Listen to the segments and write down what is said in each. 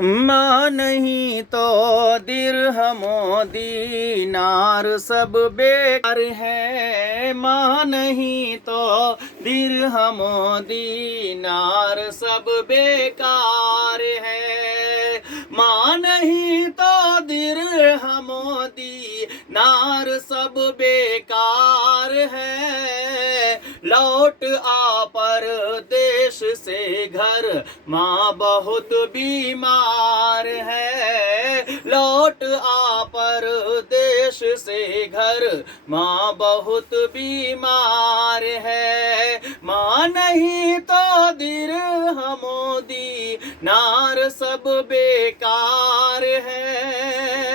माँ नहीं तो दिरहमो दीनार सब बेकार है। माँ नहीं तो दिरहमो दीनार सब बेकार है। माँ नहीं तो दिरहमो दीनार सब बेकार है। लौट आ परदेश से घर, माँ बहुत बीमार है। लौट आ परदेश से घर, माँ बहुत बीमार है। माँ नहीं तो दिरहमो दीनार सब बेकार है।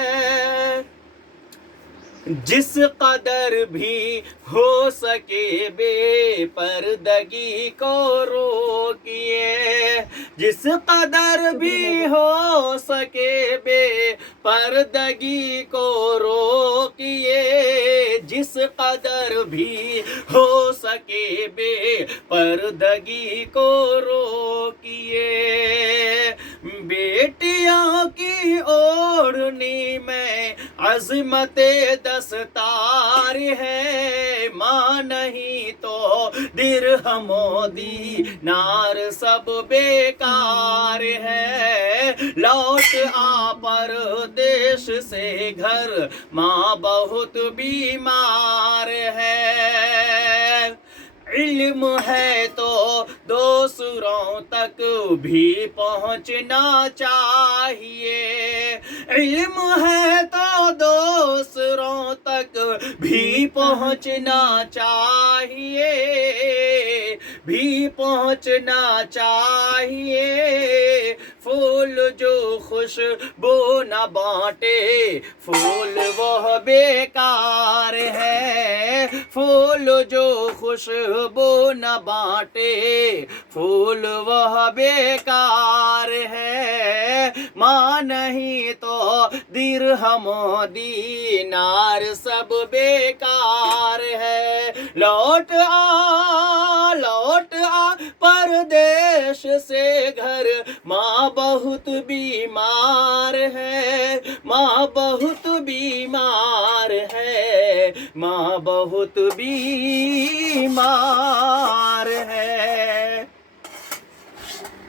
जिस कदर भी हो सके बेपर्दगी को रोकिए। जिस कदर भी हो सके बेपर्दगी को रोकिए। जिस कदर भी हो सके बेपर्दगी को रोकिए। बेटियों की ओढ़नी में अज़मते दस्तार है। माँ नहीं तो दिरहमो दीनार सब बेकार है। लौट आ परदेश से घर, माँ बहुत बीमार है। इल्म है तो दूसरों तक भी पहुंचना चाहिए। इल्म है तो दूसरों तक भी पहुंचना चाहिए। भी पहुंचना चाहिए। फूल जो खुशबू न बांटे, फूल वह बेकार है। फूल जो खुशबू न बांटे, फूल वह बेकार है। माँ नहीं तो दिरहमो दीनार सब बेकार है। लौट आ परदेश से घर, माँ बहुत बीमार है। माँ बहुत बीमार है। माँ बहुत बीमार है।